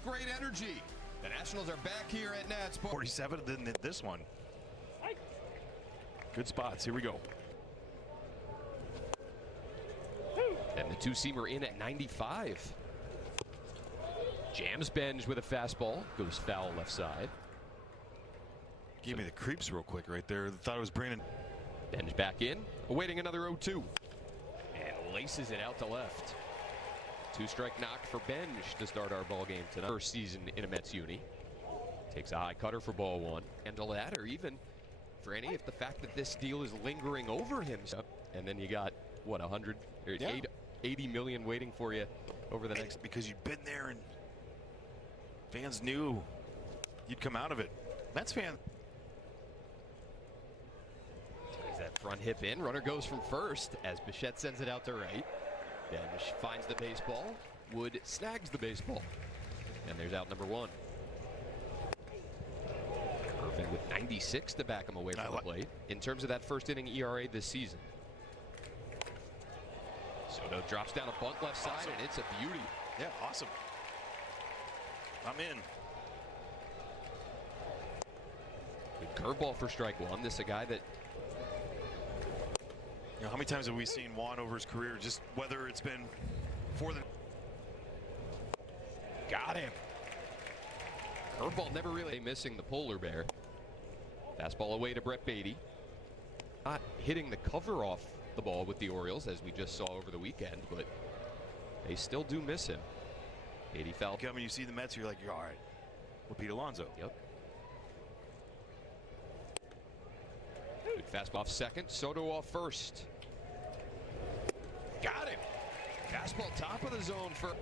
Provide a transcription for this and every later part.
of great energy. The Nationals are back here at Nats. 47 than this one. Good spots. Here we go. And the two-seamer in at 95. Jams Benj with a fastball. Goes foul left side. Gave me the creeps real quick right there. Thought it was Brandon. Benj back in. Awaiting another 0-2. And laces it out to left. Two-strike knock for Benj to start our ball game tonight. First season in a Mets uni. Takes a high cutter for ball one. And a ladder even for any if the fact that this deal is lingering over him. And then you got, what, 100 or 80 million waiting for you over the next. Because you've been there and fans knew you'd come out of it. Mets fan. Takes that front hip in. Runner goes from first as Bichette sends it out to right. Benj finds the baseball. Wood snags the baseball. And there's out number one. Irvin with 96 to back him away from the plate. In terms of that first inning ERA this season. Soto drops down a bunt left side, and it's a beauty. Yeah, awesome. I'm in. Good curveball for strike one. This is a guy that. You know, how many times have we seen Juan over his career, just whether it's been for the. Got him. Curveball never really missing the polar bear. Fastball away to Brett Beatty. Not hitting the cover off the ball with the Orioles, as we just saw over the weekend, but they still do miss him. Beatty foul. I mean, you see the Mets, you're like, all right. Well, Pete Alonso. Yep. Good fastball off second. Soto off first. Got him. Fastball top of the zone for.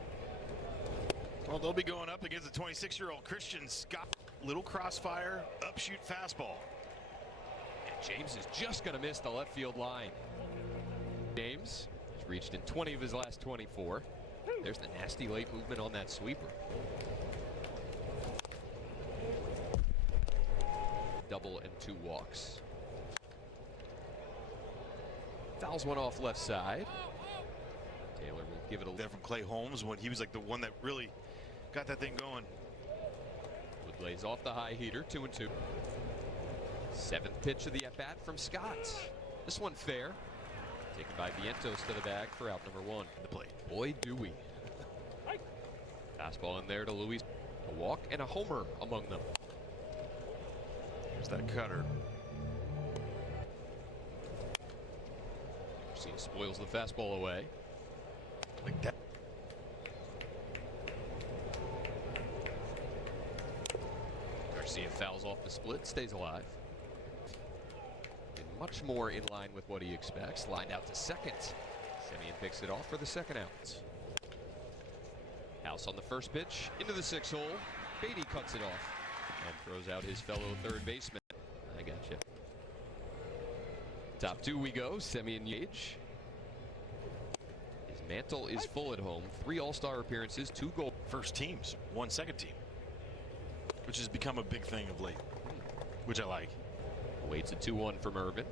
Well, they'll be going up against the 26-year-old Christian Scott. Little crossfire, upshoot fastball. And James is just going to miss the left field line. James has reached in 20 of his last 24. There's the nasty late movement on that sweeper. Double and 2 walks. Fouls one off left side. Taylor will give it a There from Clay Holmes when he was like the one that really got that thing going. Wood lays off the high heater, 2-2. 7th pitch of the at-bat from Scott. This one fair. Taken by Vientos to the bag for out number one. The plate. Boy, do we. Fastball in there to Luis. A walk and a homer among them. Here's that cutter. Garcia spoils the fastball away. Like that. Garcia fouls off the split, stays alive. And much more in line with what he expects. Lined out to second. Semien picks it off for the second out. House on the first pitch, into the 6 hole. Beatty cuts it off and throws out his fellow third baseman. I got you. Top 2 we go. Semien Yage. His mantle is full at home. 3 All-Star appearances, 2 goals. First teams, 1 second team, which has become a big thing of late, which I like. Waits a 2-1 from Irvin.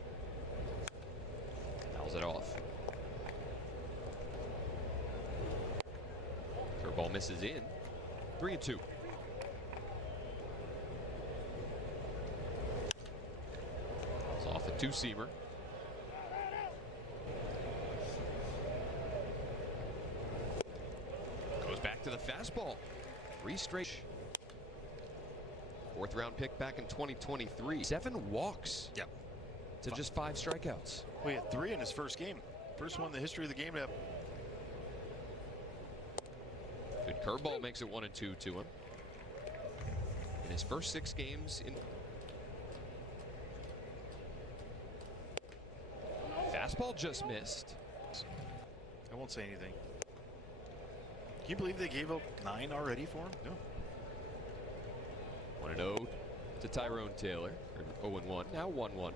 Fouls it off. Curveball misses in. 3-2. It's off a two-seamer. Goes back to the fastball. 3 straight. 4th round pick back in 2023. 7 walks. Yep. To just 5 strikeouts. Well, he had 3 in his first game. First one in the history of the game to have. Good curveball makes it 1-2 to him. In his first 6 games in. Fastball just missed. I won't say anything. Can you believe they gave up 9 already for him? No. 1-0 to Tyrone Taylor. 0-1, now 1-1. Well,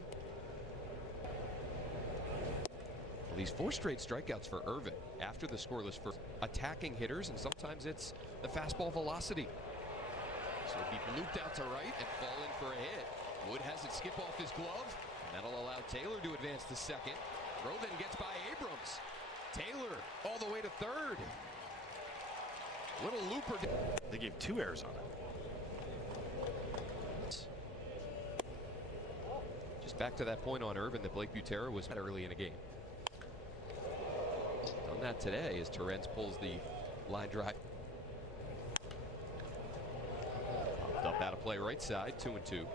these 4 straight strikeouts for Irvin after the scoreless for attacking hitters, and sometimes it's the fastball velocity. So he looped out to right and fall in for a hit. Wood has it skip off his glove, and that'll allow Taylor to advance to second. Throw then gets by Abrams. Taylor all the way to third. Little looper. They gave 2 errors on it. Just back to that point on Irvin that Blake Butera was early in a game. Done that today as Torrens pulls the line drive. Popped up out of play right side, 2-2.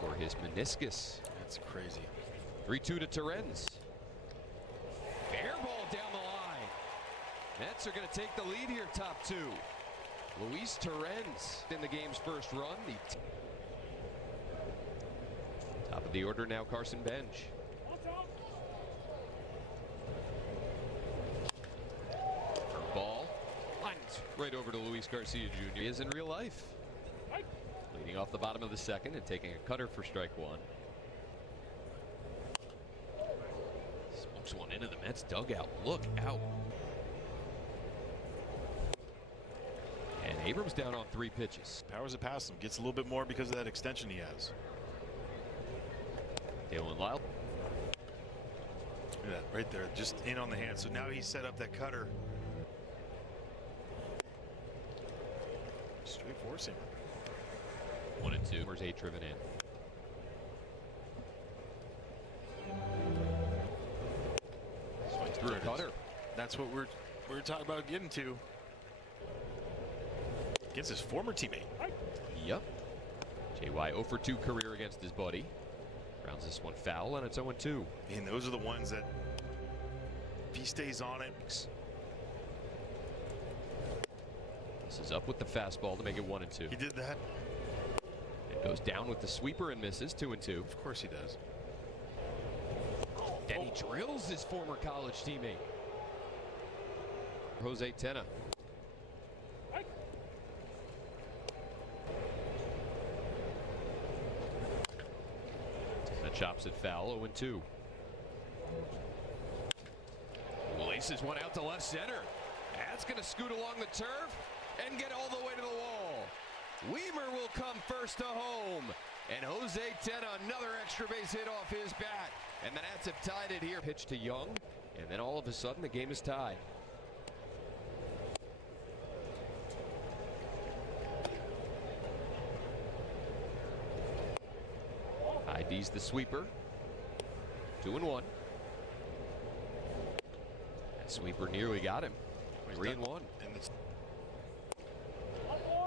For his meniscus. That's crazy. 3-2 to Torrens. Fair ball down the line. Mets are going to take the lead here, top 2. Luis Torrens in the game's first run. Top of the order now, Carson Bench. Ball lines right over to Luis Garcia Jr. He is in real life. Leading off the bottom of the second and taking a cutter for strike 1. Smokes one into the Mets dugout. Look out. And Abrams down on 3 pitches. Powers it past him. Gets a little bit more because of that extension he has. Dylan Lyle. Look at that right there. Just in on the hand. So now he's set up that cutter. Straight four-seamer. 1-2. Where's 8 driven in? Swings through a cutter. That's what we're talking about getting to. Against his former teammate. Yep. JY 0 for 2 career against his buddy. Rounds this one foul, and it's 0-2. And those are the ones that, if he stays on it. This is up with the fastball to make it 1-2. He did that. It goes down with the sweeper and misses, 2-2. Of course he does. Then he drills his former college teammate. Jose Tena. Tena chops it foul, 0-2. Laces one out to left center. That's going to scoot along the turf and get all the way to the wall. Weimer will come first to home. And Jose Tena, another extra base hit off his bat. And the Nats have tied it here. Pitch to Young. And then all of a sudden the game is tied. ID's the sweeper. 2-1. That sweeper nearly got him. 3-1.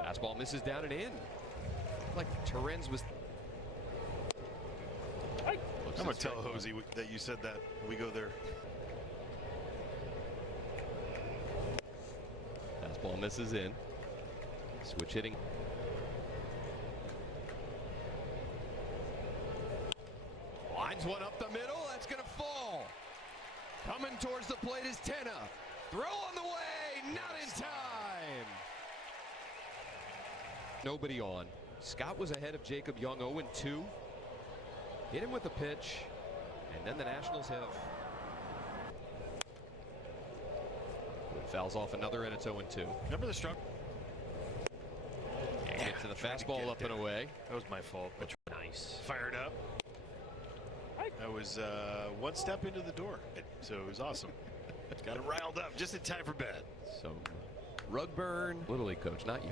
Fastball misses down and in. Like Torrens was. I'm going to tell Jose that you said that when we go there. Fastball misses in. Switch hitting. Lines one up the middle. That's going to fall. Coming towards the plate is Tena. Throw on the way. Not in time. Nobody on. Scott was ahead of Jacob Young, 0-2. Hit him with a pitch, and then the Nationals have. Fouls off another, and it's 0-2. Remember the strong. And get to the fastball up and away. That was my fault. But Nice. fired up. I was one step into the door, so it was awesome. Got him riled up just in time for bed. So, rug burn. Little League coach, not you.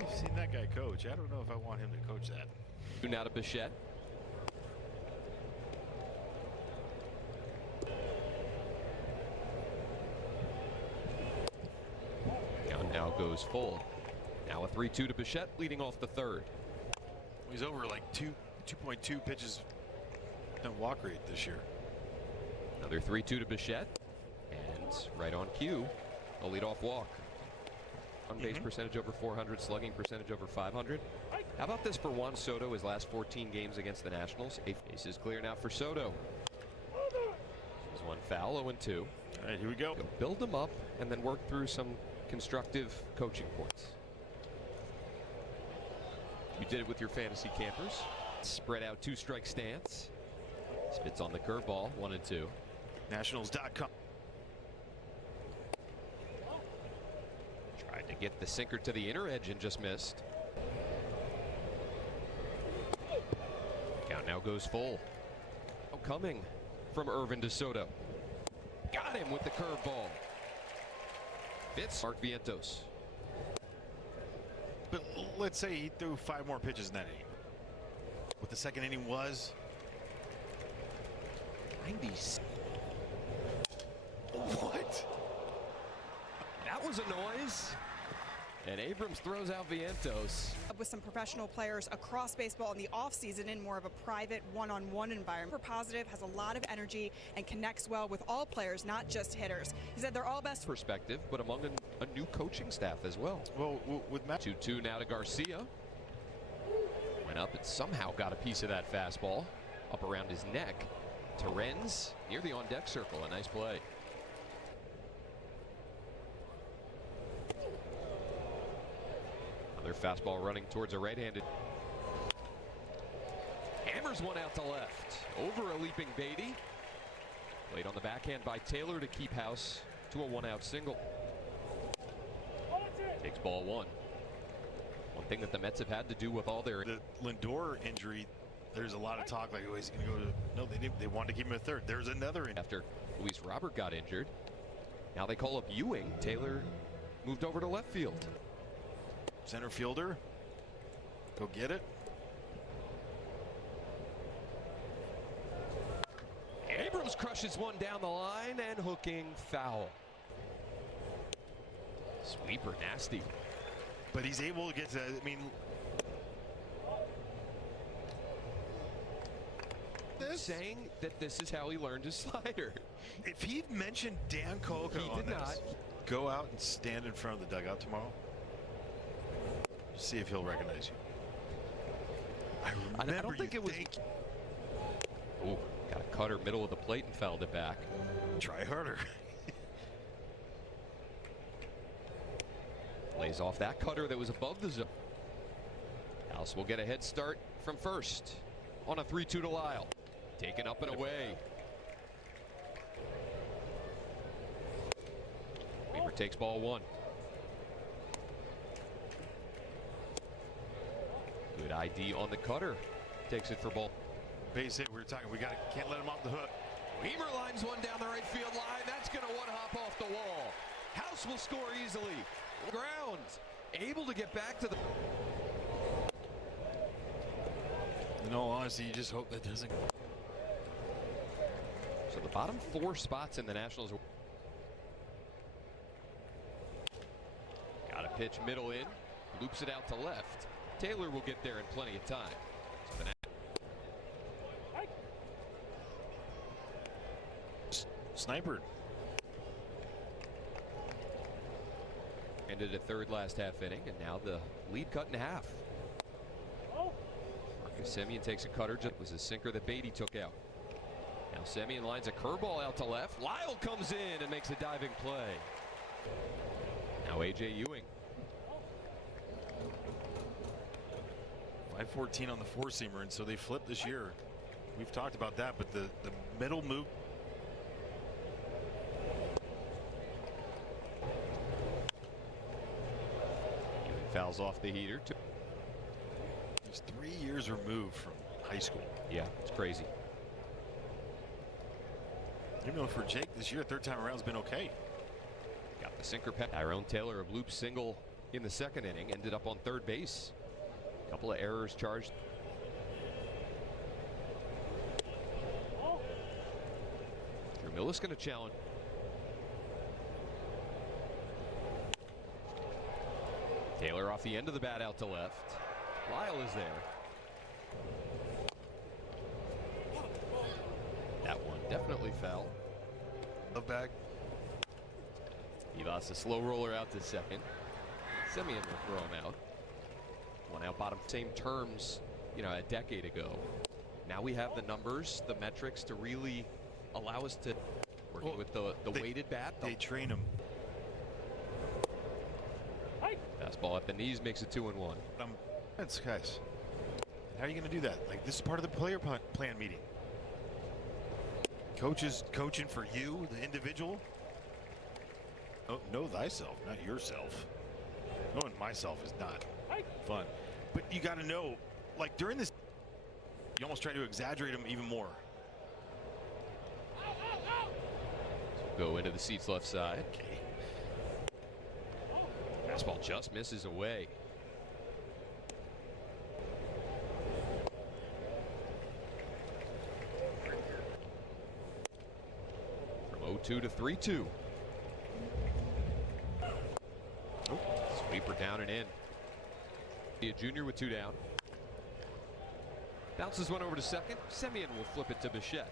I've seen that guy coach. I don't know if I want him to coach that. Now to Bichette. Count now goes full. Now a 3-2 to Bichette, leading off the third. He's over like 2.2 pitches and walk rate this year. Another 3-2 to Bichette, and right on cue, a leadoff walk. On base percentage over 400, slugging percentage over 500. How about this for Juan Soto, his last 14 games against the Nationals? 8 bases clear now for Soto. There's one foul, 0-2. All right, here we go. Build them up and then work through some constructive coaching points. You did it with your fantasy campers. Spread out 2-strike stance. Spits on the curveball, 1-2. Nationals.com. Tried to get the sinker to the inner edge and just missed. Count now goes full. Oh, coming. from Irvin DeSoto. Got him with the curveball. Fits Mark Vientos. But let's say he threw 5 more pitches in that inning. What the second inning was? 90. What? That was a noise. And Abrams throws out Vientos. With some professional players across baseball in the offseason in more of a private one-on-one environment. Super positive, has a lot of energy, and connects well with all players, not just hitters. He said they're all best Perspective, but among a new coaching staff as well. Well, with Matt. 2-2 now to Garcia. Went up and somehow got a piece of that fastball up around his neck. Terens near the on-deck circle. A nice play. Another fastball running towards a right-handed. Hammers one out to left. Over a leaping Beatty. Played on the backhand by Taylor to keep house to a 1-out single. Takes ball 1. One thing that the Mets have had to do with all their... The Lindor injury, there's a lot of talk like, oh, he's going to go to... No, they wanted to keep him a third. There's another injury. After Luis Robert got injured. Now they call up Ewing. Taylor moved over to left field. Center fielder. Go get it. Abrams crushes one down the line and hooking foul. Sweeper nasty. But he's able to get to, I mean... Saying that this is how he learned his slider. If he'd mentioned Dan Coco He on did this, not. go out and stand in front of the dugout tomorrow. See if he'll recognize you. I don't think it was. Oh, got a cutter middle of the plate and fouled it back. Try harder. Lays off that cutter that was above the zone. House will get a head start from first on a 3-2 to Lyle. Taken up and away. Weaver takes ball 1. Good ID on the cutter. Takes it for ball. Base hit. We were talking. Can't let him off the hook. Weaver lines one down the right field line. That's going to one hop off the wall. House will score easily. Ground. Able to get back to the. In all honesty, you just hope that doesn't. So the bottom 4 spots in the Nationals. Got a pitch middle in. Loops it out to left. Taylor will get there in plenty of time. Snipered. Ended at third last half inning, and now the lead cut in half. Marcus Semien takes a cutter. Just was a sinker that Beatty took out. Now Semien lines a curveball out to left. Lyle comes in and makes a diving play. Now A.J. Ewing. 514 on the 4-seamer, and so they flipped this year. We've talked about that, but the middle move. Ewing fouls off the heater. He's 3 years removed from high school. Yeah, it's crazy. Even though for Jake this year, 3rd time around has been okay. Got the sinker. Tyrone Taylor, a bloop single in the 2nd inning, ended up on 3rd base. Couple of errors charged. Drew Millis going to challenge. Taylor off the end of the bat out to left. Lyle is there. That one definitely fell. Back. He lost a slow roller out to second. Semien will throw him out. 1 out bottom. Same terms, you know, a decade ago. Now we have the numbers, the metrics to really allow us to working with the weighted bat. They train him. Fastball at the knees makes it 2-1. That's guys. How are you going to do that? Like, this is part of the player plan meeting. Coaches coaching for you, the individual. Know thyself, not yourself. Knowing myself is not fun. But you got to know, like during this, you almost try to exaggerate them even more. go into the seats left side. Fastball just misses away. From 0-2 to 3-2. Sweeper down and in. A junior with 2 down. Bounces one over to second. Semien will flip it to Bichette.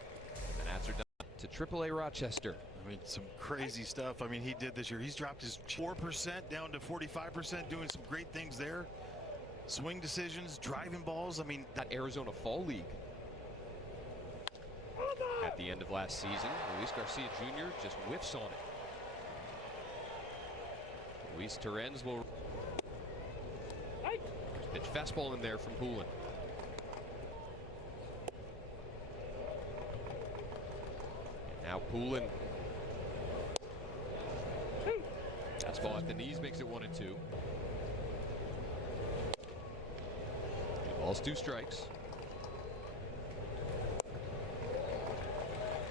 The Nats are done to AAA Rochester. I mean, some crazy stuff. I mean, he did this year. He's dropped his 4% down to 45%, doing some great things there. Swing decisions, driving balls. I mean, that Arizona Fall League. At the end of last season, Luis Garcia Jr. just whiffs on it. Luis Torrens will pitch fastball in there from Poulin. Now Poulin. Fastball at the knees makes it 1-2. 2 balls, 2 strikes.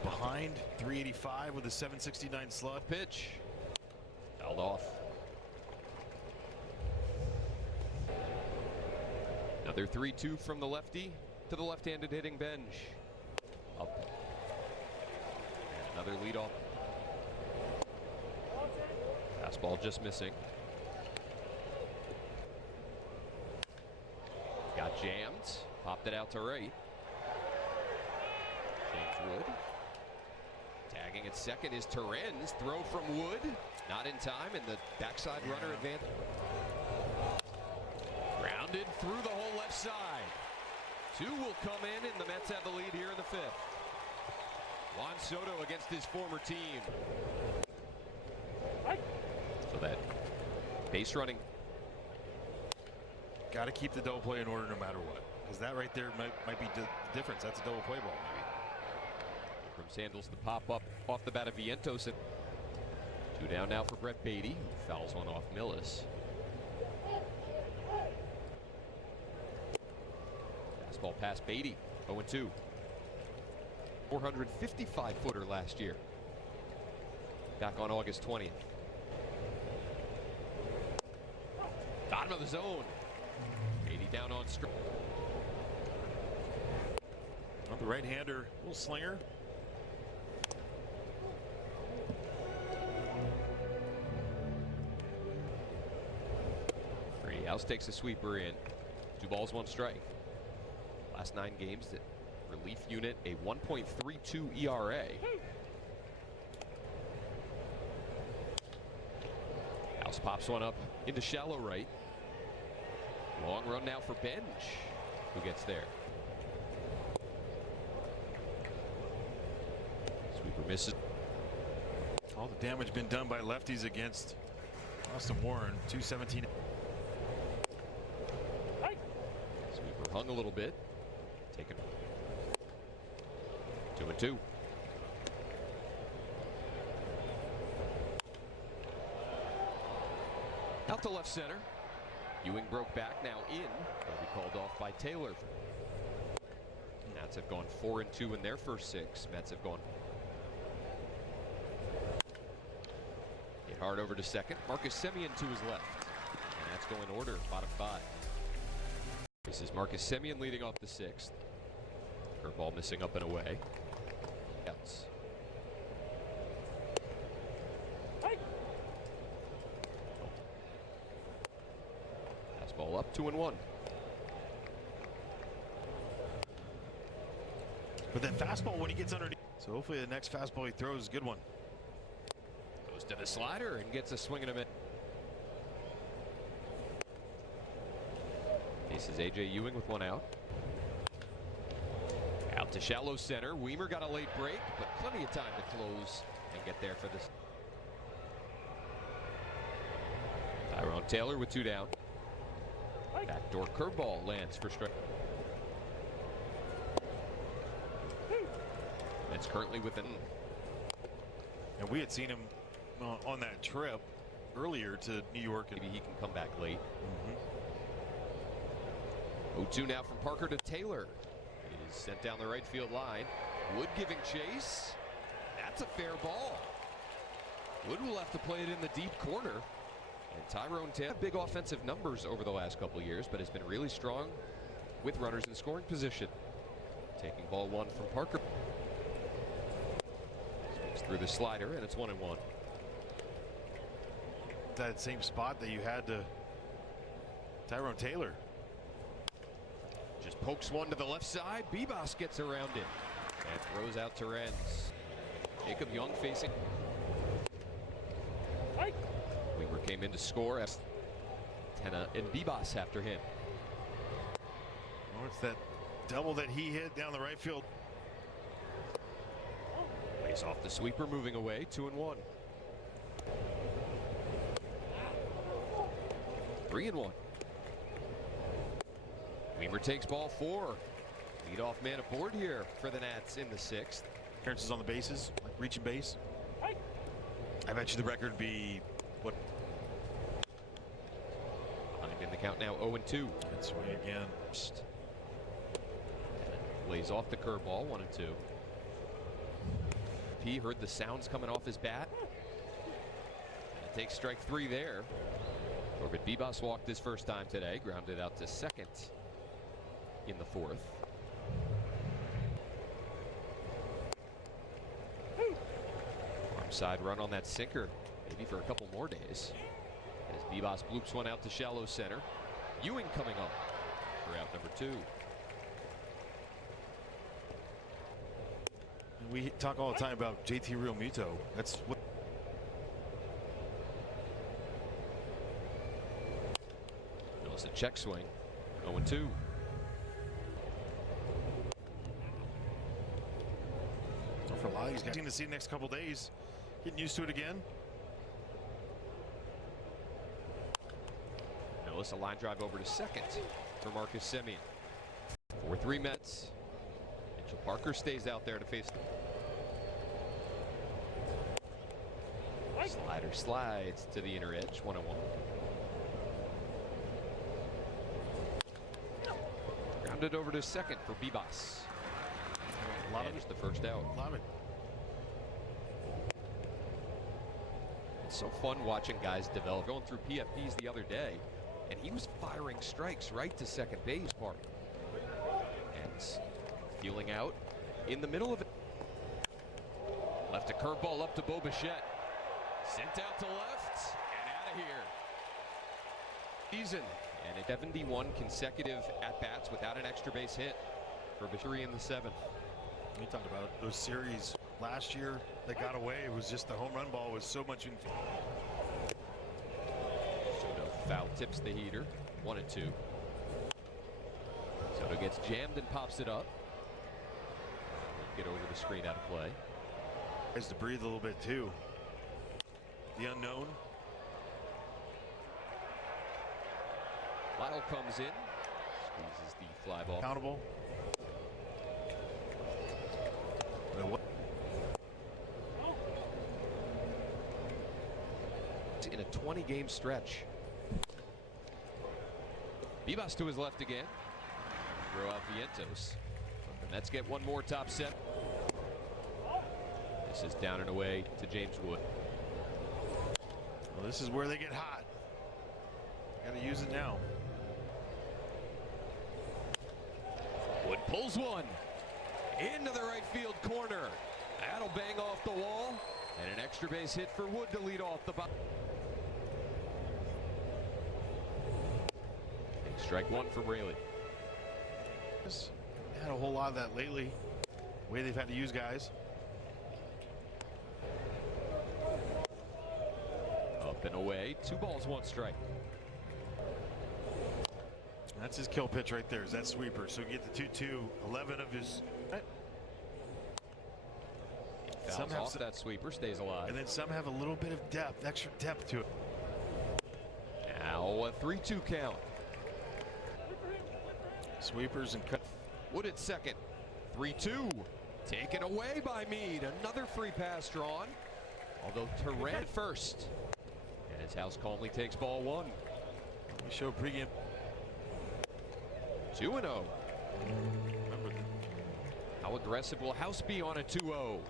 Behind 385 with a 769 slug. Pitch. Fouled off. Another 3-2 from the lefty to the left-handed hitting Benj. Up. Another leadoff. Fastball just missing. Got jammed. Popped it out to right. James Wood. Tagging at second is Torrens. Throw from Wood. Not in time, and the backside runner advantage. Grounded through the whole left side. 2 will come in, and the Mets have the lead here in the 5th. Juan Soto against his former team. So that base running. Got to keep the double play in order no matter what. Because that right there might be the difference. That's a double play ball, maybe. From Sandals the pop up off the bat of Vientos. 2 down now for Brett Beatty, who fouls one off Millis. Fastball past Beatty, 0-2. 455-footer last year. Back on August 20th. Bottom of the zone. Beatty down on strike. The right-hander, little slinger. House takes a sweeper in. 2 balls, 1 strike. Last 9 games, the relief unit a 1.32 ERA. House pops one up into shallow right. Long run now for Benj, who gets there. Sweeper misses. All the damage been done by lefties against Austin Warren. 217. Sweeper hung a little bit. Taken 2-2. Out to left center. Ewing broke back, now in. Will be called off by Taylor. Nats have gone 4-2 in their first 6. Mets have gone. Hit hard over to second. Marcus Semien to his left. And that's going order, bottom 5. This is Marcus Semien leading off the 6th. Curveball missing up and away. Outs. Fastball up, 2-1. But that fastball when he gets underneath. So hopefully the next fastball he throws is a good one. Goes to the slider and gets a swing and a miss. This is AJ Ewing with 1 out. Out to shallow center. Weimer got a late break, but plenty of time to close and get there for this. Tyrone Taylor with 2 down. Backdoor curveball lands for strike. That's currently within. And we had seen him on that trip earlier to New York. Maybe he can come back late. 0-2 now from Parker to Taylor. It is sent down the right field line. Wood giving chase. That's a fair ball. Wood will have to play it in the deep corner. And Tyrone Taylor, big offensive numbers over the last couple years, but has been really strong with runners in scoring position. Taking ball one from Parker. Swings through the slider, and it's 1-1. That same spot that you had to Tyrone Taylor. Just pokes one to the left side. Bebas gets around it and throws out to Renz. Jacob Young facing. Weaver came in to score. Tenna and Bebas after him. Oh, it's that double that he hit down the right field. Lays off the sweeper, moving away. 2-1. 3-1. Weaver takes ball 4. Leadoff man aboard here for the Nats in the 6th. Appearances on the bases, like reaching base. I bet you the record would be what? Behind in the count now, 0-2. Good swing again. Lays off the curveball, 1-2. He heard the sounds coming off his bat. And it takes strike 3 there. Corbett Bebas walked his first time today, grounded out to second in the 4th. Arm side run on that sinker, maybe for a couple more days. As Bebas bloops one out to shallow center. Ewing coming up for out number 2. We talk all the time about JT Realmuto. That's what. Notice a check swing. 0-2. For a lot of these guys, to see the next couple days, getting used to it again. Notice a line drive over to second for Marcus Semien. 4-3 Mets. Mitchell Parker stays out there to face. Slider slides to the inner edge. 1-1. Grounded over to second for Bebas. A lot and of it. the first out. A lot of it. It's so fun watching guys develop. Going through PFPs the other day, and he was firing strikes right to second base, Park. And feeling out in the middle of it. Left a curveball up to Bo Bichette. Sent out to left and out of here. Season and a 71 consecutive at-bats without an extra base hit for Bichette in the 7th. We talked about those series last year that got away. It was just the home run ball was so much. Soto foul tips the heater. 1-2. Soto gets jammed and pops it up. Get over the screen out of play. Has to breathe a little bit too. The unknown. Lyle comes in, squeezes the fly ball. Accountable. In a 20-game stretch. Bebas to his left again. Throw out Vientos. The Mets get one more top set. This is down and away to James Wood. Well, this is where they get hot. Got to use it now. Wood pulls one into the right field corner. That'll bang off the wall, and an extra base hit for Wood to lead off the bottom. Strike 1 from Raley. Had a whole lot of that lately. The way they've had to use guys. Up and away. 2 balls, 1 strike. That's his kill pitch right there. Is that sweeper? So you get the 2-2, 11 of his. Fouls off that sweeper, stays alive. And then some have a little bit of depth, extra depth to it. Now a 3-2 count. Sweepers and cut. Wood at second. 3-2. Taken away by Meade. Another free pass drawn. Although Terran first. And his house calmly takes ball 1. We show pregame. 2-0. Remember, how aggressive will House be on a 2-0?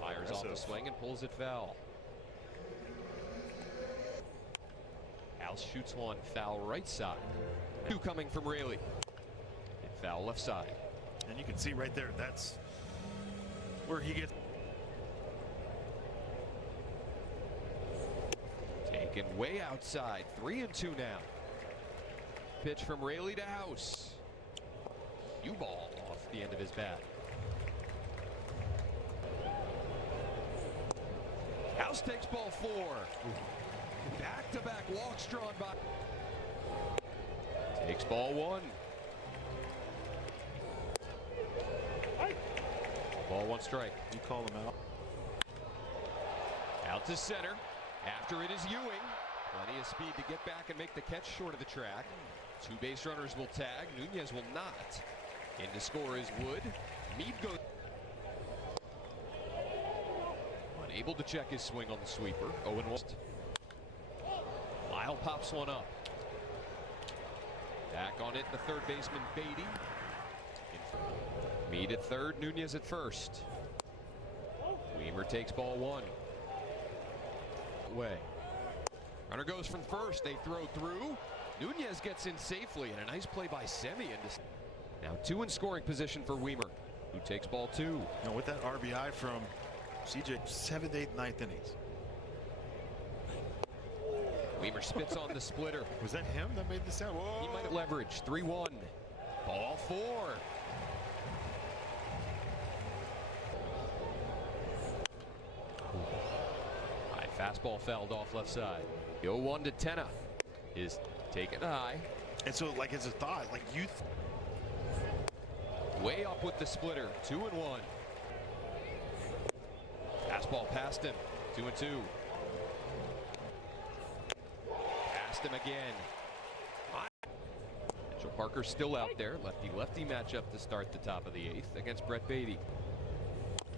Fires off the swing and pulls it foul. House shoots one foul right side. Two coming from Raley. And foul left side. And you can see right there, that's where he gets. Taken way outside. 3-2 now. Pitch from Raley to House. U-ball off the end of his bat. House takes ball 4. Back-to-back walks drawn by. Takes ball 1. Ball 1 strike. You call him out. Out to center. After it is Ewing. Plenty of speed to get back and make the catch short of the track. 2 base runners will tag. Nunez will not. In to score is Wood. Mead goes. Unable to check his swing on the sweeper. 0-1. Lyle pops one up. Back on it, the third baseman Beatty. Mead at third, Nunez at first. Weimer takes ball 1. Way. Runner goes from first. They throw through. Nunez gets in safely, and a nice play by Semien. Now 2 in scoring position for Weimer, who takes ball 2. You know, with that RBI from CJ, 7th, 8th, 9th innings. Weimer spits on the splitter. Was that him that made the sound? Whoa. He might have leveraged. 3-1. Ball 4. High fastball fouled off left side. 0-1 to Tenna is taken high. And so, like, it's a thought, like youth. Way up with the splitter. 2-1. Fastball past him. 2-2. Past him again. Mitchell Parker still out there. Lefty-lefty matchup to start the top of the 8th against Brett Beatty.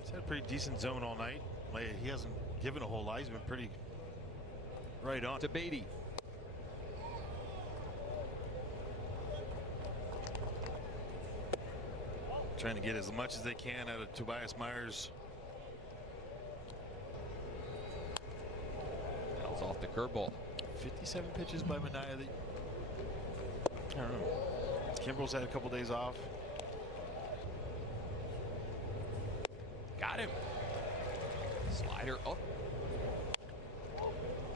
He's had a pretty decent zone all night. Like, he hasn't given a whole lot. He's been pretty right on. To Beatty. Trying to get as much as they can out of Tobias Myers. Fouls off the curveball. 57 pitches by Manaea. I don't know. Kimbrel's had a couple days off. Got him. Slider up.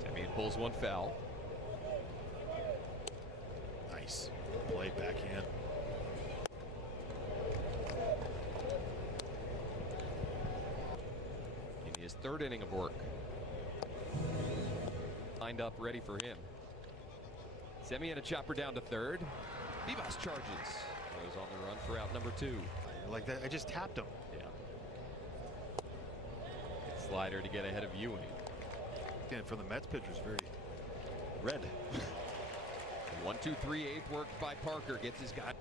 Semien pulls one foul. Nice play, backhand. In his 3rd inning of work. Lined up ready for him. Semien a chopper down to 3rd. Vivas charges. Goes on the run for out number 2. Like that, I just tapped him. Yeah. Slider to get ahead of Ewing. And for the Mets pitchers, very red. 1-2-3 8th worked by Parker. Gets his guy.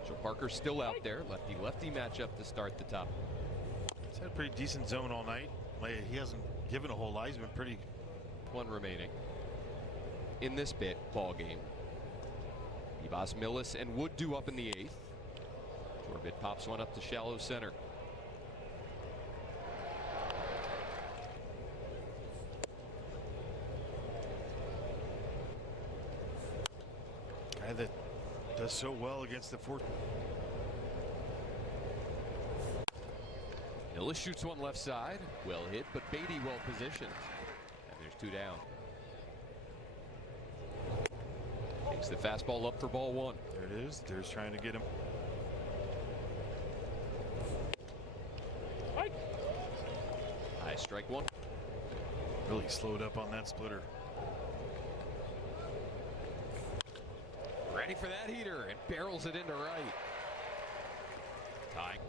Mitchell Parker still out there. Lefty-lefty matchup to start the top. He's had a pretty decent zone all night. Like, he hasn't given a whole lot. He's been pretty. 1 remaining in this ball game. Vivas, Millis, and Wood due up in the 8th. Corbett pops one up to shallow center. Guy that does so well against the 4th. Millis shoots one left side. Well hit, but Beatty well positioned. And there's 2 down. Takes the fastball up for ball 1. There it is. There's trying to get him. High strike 1. Really slowed up on that splitter. Ready for that heater and barrels it into right. Tying.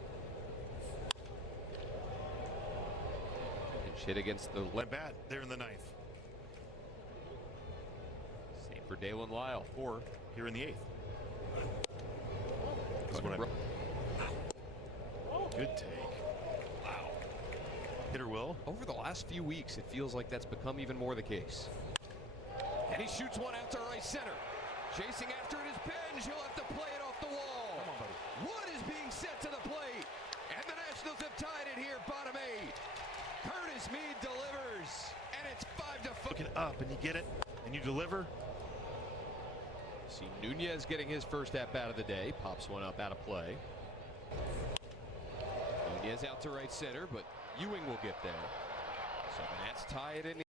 Pinch hit against the Left bat there in the 9th. Same for Dalen Lyle. Or here in the 8th. That's what Good take. Wow. Hitter will. Over the last few weeks, it feels like that's become even more the case. And he shoots one out to right center. Chasing after it is Benj. He'll have to play it off the wall. Come on, buddy. Wood is being sent to the plate. And the Nationals have tied it here, bottom 8. Curtis Mead delivers. And it's 5-5. Looking up, and you get it. and you deliver. See Nunez getting his first at-bat of the day. Pops one up out of play. Nunez out to right center, but Ewing will get there. So the Nats tie it in.